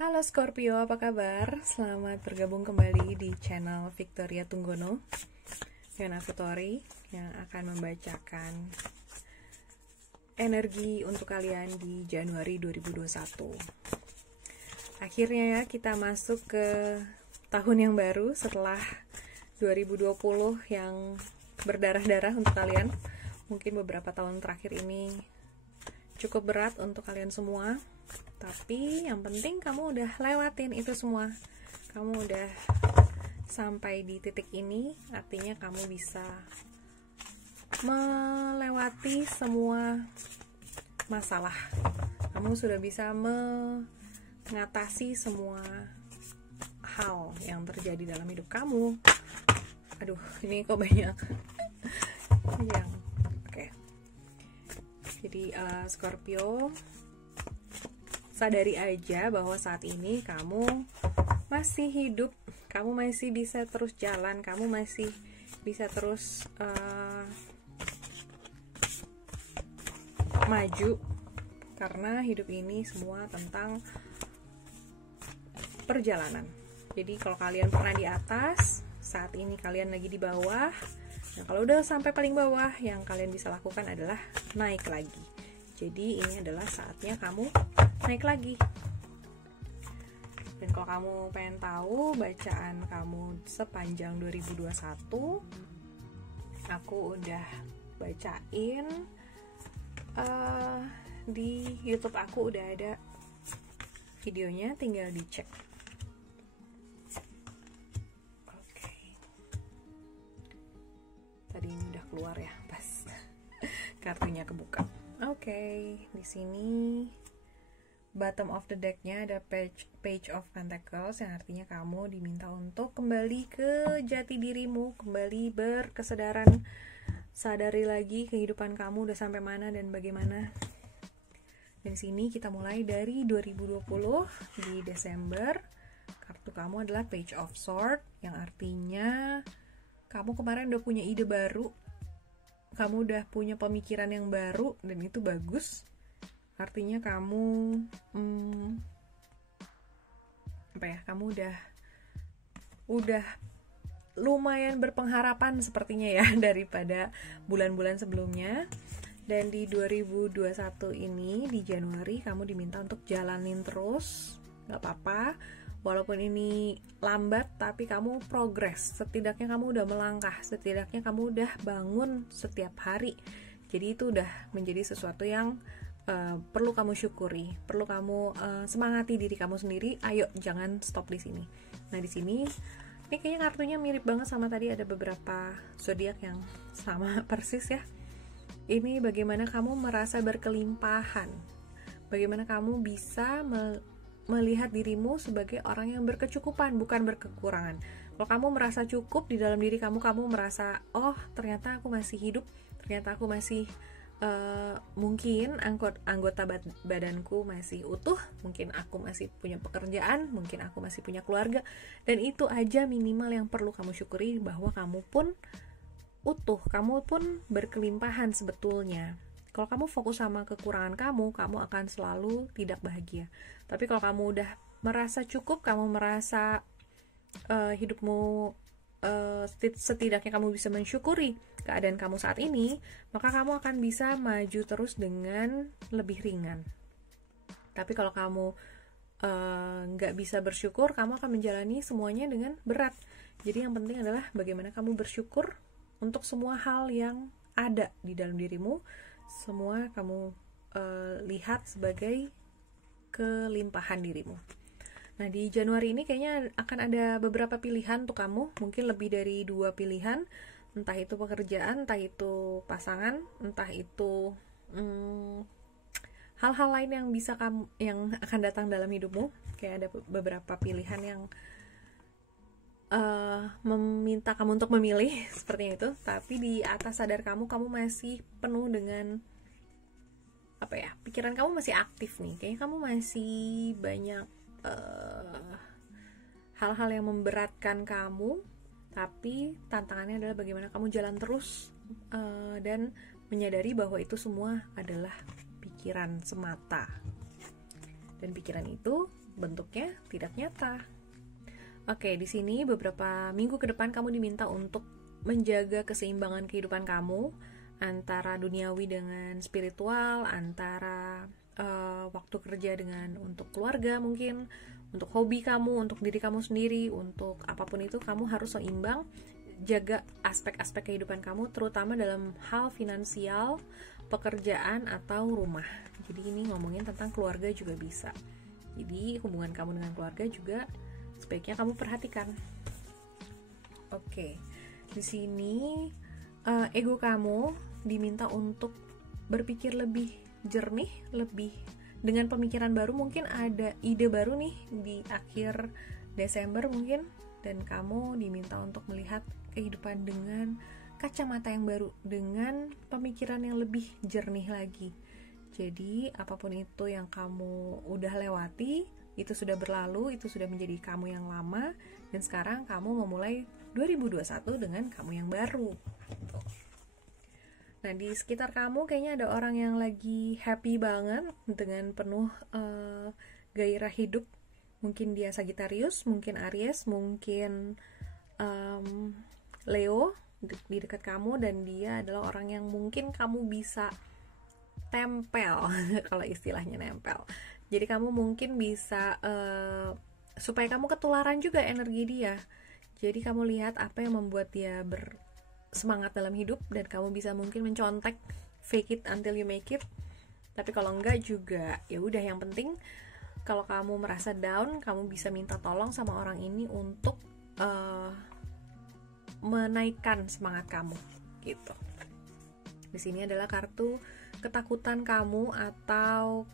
Halo Scorpio, apa kabar? Selamat bergabung kembali di channel Victoria Tunggono dengan aku Tori yang akan membacakan energi untuk kalian di Januari 2021. Akhirnya ya kita masuk ke tahun yang baru setelah 2020 yang berdarah-darah untuk kalian. Mungkin beberapa tahun terakhir ini cukup berat untuk kalian semua, tapi yang penting kamu udah lewatin itu semua. Kamu udah sampai di titik ini, artinya kamu bisa melewati semua masalah. Kamu sudah bisa mengatasi semua hal yang terjadi dalam hidup kamu. Aduh, ini kok banyak yang oke. Jadi Scorpio, sadari aja bahwa saat ini kamu masih hidup, kamu masih bisa terus jalan, kamu masih bisa terus maju, karena hidup ini semua tentang perjalanan. Jadi kalau kalian pernah di atas, saat ini kalian lagi di bawah. Nah, kalau udah sampai paling bawah, yang kalian bisa lakukan adalah naik lagi. Jadi ini adalah saatnya kamu naik lagi. Dan kalau kamu pengen tahu bacaan kamu sepanjang 2021, aku udah bacain di YouTube aku, udah ada videonya, tinggal dicek. Oke. Tadi ini udah keluar ya, pas kartunya kebuka. Oke, di sini bottom of the deck-nya ada page of pentacles, yang artinya kamu diminta untuk kembali ke jati dirimu, kembali berkesadaran, sadari lagi kehidupan kamu udah sampai mana dan bagaimana. Dan sini kita mulai dari 2020 di Desember. Kartu kamu adalah Page of Swords, yang artinya kamu kemarin udah punya ide baru, kamu udah punya pemikiran yang baru, dan itu bagus. Artinya kamu kamu udah lumayan berpengharapan sepertinya ya daripada bulan-bulan sebelumnya. Dan di 2021 ini, di Januari, kamu diminta untuk jalanin terus, gak apa-apa. Walaupun ini lambat, tapi kamu progres. Setidaknya kamu udah melangkah, setidaknya kamu udah bangun setiap hari. Jadi itu udah menjadi sesuatu yang perlu kamu syukuri, perlu kamu semangati diri kamu sendiri. Ayo, jangan stop di sini. Nah, di sini ini kayaknya kartunya mirip banget sama tadi, ada beberapa zodiak yang sama persis ya. Ini bagaimana kamu merasa berkelimpahan, bagaimana kamu bisa melihat dirimu sebagai orang yang berkecukupan, bukan berkekurangan. Kalau kamu merasa cukup di dalam diri kamu, kamu merasa, oh ternyata aku masih hidup, ternyata aku masih mungkin anggota badanku masih utuh, mungkin aku masih punya pekerjaan, mungkin aku masih punya keluarga, dan itu aja minimal yang perlu kamu syukuri, bahwa kamu pun utuh, kamu pun berkelimpahan sebetulnya. Kalau kamu fokus sama kekurangan kamu akan selalu tidak bahagia. Tapi kalau kamu udah merasa cukup, kamu merasa hidupmu setidaknya kamu bisa mensyukuri keadaan kamu saat ini, maka kamu akan bisa maju terus dengan lebih ringan. Tapi kalau kamu nggak bisa bersyukur, kamu akan menjalani semuanya dengan berat. Jadi yang penting adalah bagaimana kamu bersyukur untuk semua hal yang ada di dalam dirimu. Semua kamu lihat sebagai kelimpahan dirimu. Nah, di Januari ini kayaknya akan ada beberapa pilihan untuk kamu, mungkin lebih dari 2 pilihan, entah itu pekerjaan, entah itu pasangan, entah itu hal-hal lain yang bisa kamu, yang akan datang dalam hidupmu. Kayak ada beberapa pilihan yang meminta kamu untuk memilih seperti itu. Tapi di atas sadar kamu masih penuh dengan pikiran kamu masih aktif nih. Kayaknya kamu masih banyak hal-hal yang memberatkan kamu, tapi tantangannya adalah bagaimana kamu jalan terus dan menyadari bahwa itu semua adalah pikiran semata. Dan pikiran itu bentuknya tidak nyata. Oke, di sini beberapa minggu ke depan kamu diminta untuk menjaga keseimbangan kehidupan kamu antara duniawi dengan spiritual, antara waktu kerja dengan untuk keluarga mungkin, untuk hobi kamu, untuk diri kamu sendiri, untuk apapun itu kamu harus seimbang. Jaga aspek-aspek kehidupan kamu, terutama dalam hal finansial, pekerjaan, atau rumah. Jadi ini ngomongin tentang keluarga juga bisa. Jadi hubungan kamu dengan keluarga juga sebaiknya kamu perhatikan. Oke, di sini ego kamu diminta untuk berpikir lebih jernih, lebih dengan pemikiran baru. Mungkin ada ide baru nih di akhir Desember mungkin, dan kamu diminta untuk melihat kehidupan dengan kacamata yang baru, dengan pemikiran yang lebih jernih lagi. Jadi apapun itu yang kamu udah lewati, itu sudah berlalu, itu sudah menjadi kamu yang lama, dan sekarang kamu memulai 2021 dengan kamu yang baru. Nah, di sekitar kamu kayaknya ada orang yang lagi happy banget dengan penuh gairah hidup. Mungkin dia Sagittarius, mungkin Aries, mungkin Leo di dekat kamu, dan dia adalah orang yang mungkin kamu bisa tempel kalau istilahnya nempel. Jadi kamu mungkin bisa supaya kamu ketularan juga energi dia. Jadi kamu lihat apa yang membuat dia bersemangat dalam hidup, dan kamu bisa mungkin mencontek, fake it until you make it. Tapi kalau enggak juga ya udah, yang penting kalau kamu merasa down, kamu bisa minta tolong sama orang ini untuk menaikkan semangat kamu gitu. Di sini adalah kartu ketakutan kamu atau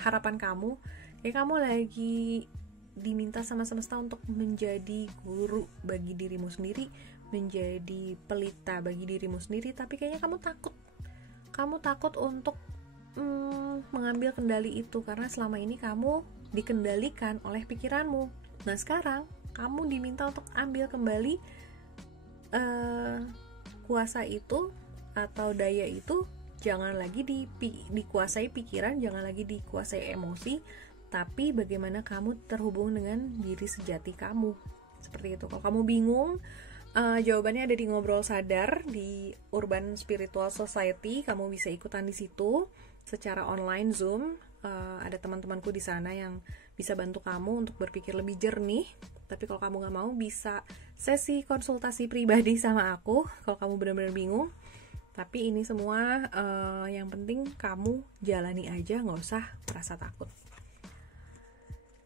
harapan kamu. Ya, kamu lagi diminta sama semesta untuk menjadi guru bagi dirimu sendiri, menjadi pelita bagi dirimu sendiri, tapi kayaknya kamu takut untuk mengambil kendali itu, karena selama ini kamu dikendalikan oleh pikiranmu. Nah, sekarang kamu diminta untuk ambil kembali kuasa itu atau daya itu. Jangan lagi dikuasai pikiran, jangan lagi dikuasai emosi, tapi bagaimana kamu terhubung dengan diri sejati kamu. Seperti itu. Kalau kamu bingung, jawabannya ada di Ngobrol Sadar di Urban Spiritual Society. Kamu bisa ikutan di situ secara online Zoom. Ada teman-temanku di sana yang bisa bantu kamu untuk berpikir lebih jernih. Tapi kalau kamu gak mau, bisa sesi konsultasi pribadi sama aku kalau kamu benar-benar bingung. Tapi ini semua yang penting kamu jalani aja, nggak usah merasa takut.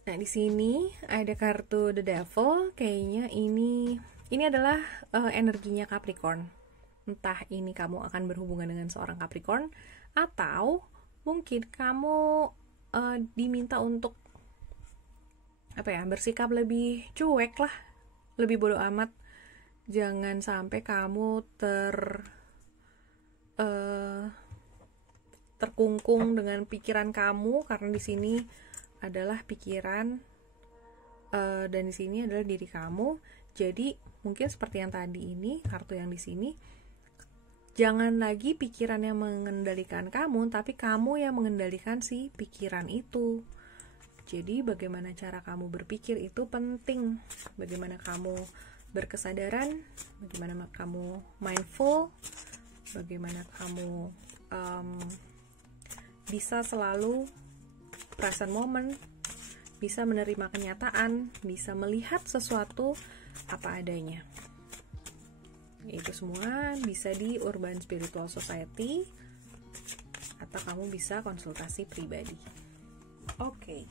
Nah, di sini ada kartu The Devil. Kayaknya ini adalah energinya Capricorn. Entah ini kamu akan berhubungan dengan seorang Capricorn, atau mungkin kamu diminta untuk bersikap lebih cuek lah, lebih bodo amat. Jangan sampai kamu terkungkung dengan pikiran kamu, karena di sini adalah pikiran dan di sini adalah diri kamu. Jadi mungkin seperti yang tadi ini, kartu yang di sini, jangan lagi pikiran yang mengendalikan kamu, tapi kamu yang mengendalikan si pikiran itu. Jadi bagaimana cara kamu berpikir itu penting. Bagaimana kamu berkesadaran, bagaimana kamu mindful, bagaimana kamu bisa selalu present moment, bisa menerima kenyataan, bisa melihat sesuatu apa adanya. Itu semua bisa di Urban Spiritual Society, atau kamu bisa konsultasi pribadi. Oke.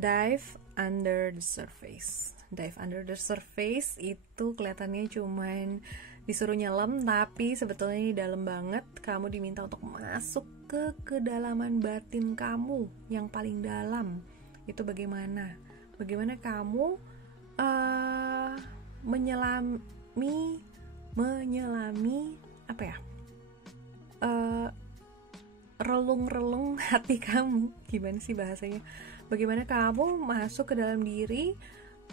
Dive under the surface. Dive under the surface itu kelihatannya cuman disuruh nyelam, tapi sebetulnya ini dalam banget. Kamu diminta untuk masuk ke kedalaman batin kamu yang paling dalam. Itu bagaimana kamu menyelami relung-relung hati kamu. Gimana sih bahasanya? Bagaimana kamu masuk ke dalam diri,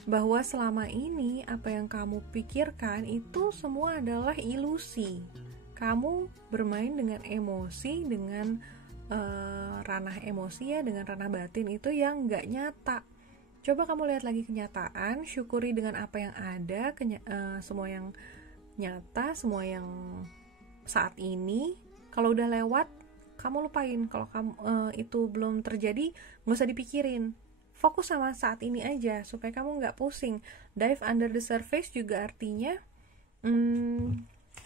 bahwa selama ini apa yang kamu pikirkan itu semua adalah ilusi. Kamu bermain dengan emosi, dengan ranah emosi ya dengan ranah batin itu yang nggak nyata. Coba kamu lihat lagi kenyataan, syukuri dengan apa yang ada, semua yang nyata, semua yang saat ini. Kalau udah lewat, kamu lupain. Kalau kamu itu belum terjadi, nggak usah dipikirin. Fokus sama saat ini aja supaya kamu nggak pusing. Dive under the surface juga artinya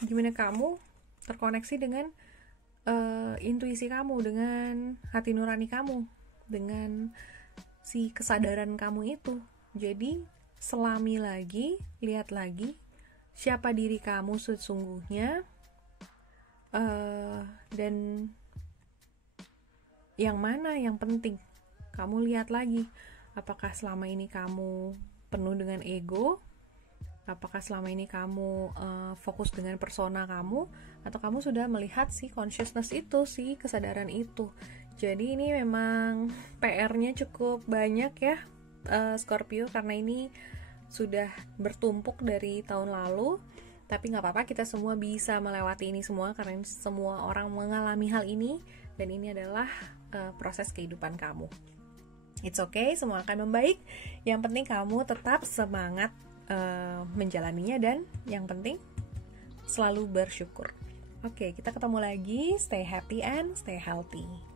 gimana kamu terkoneksi dengan intuisi kamu, dengan hati nurani kamu, dengan si kesadaran kamu itu. Jadi selami lagi, lihat lagi siapa diri kamu sesungguhnya, dan yang mana yang penting. Kamu lihat lagi, apakah selama ini kamu penuh dengan ego, apakah selama ini kamu fokus dengan persona kamu, atau kamu sudah melihat si consciousness itu, si kesadaran itu. Jadi ini memang PR-nya cukup banyak ya, Scorpio, karena ini sudah bertumpuk dari tahun lalu. Tapi gak apa-apa, kita semua bisa melewati ini semua, karena semua orang mengalami hal ini, dan ini adalah proses kehidupan kamu. It's okay, semua akan membaik. Yang penting kamu tetap semangat menjalaninya, dan yang penting selalu bersyukur. Oke, kita ketemu lagi. Stay happy and stay healthy.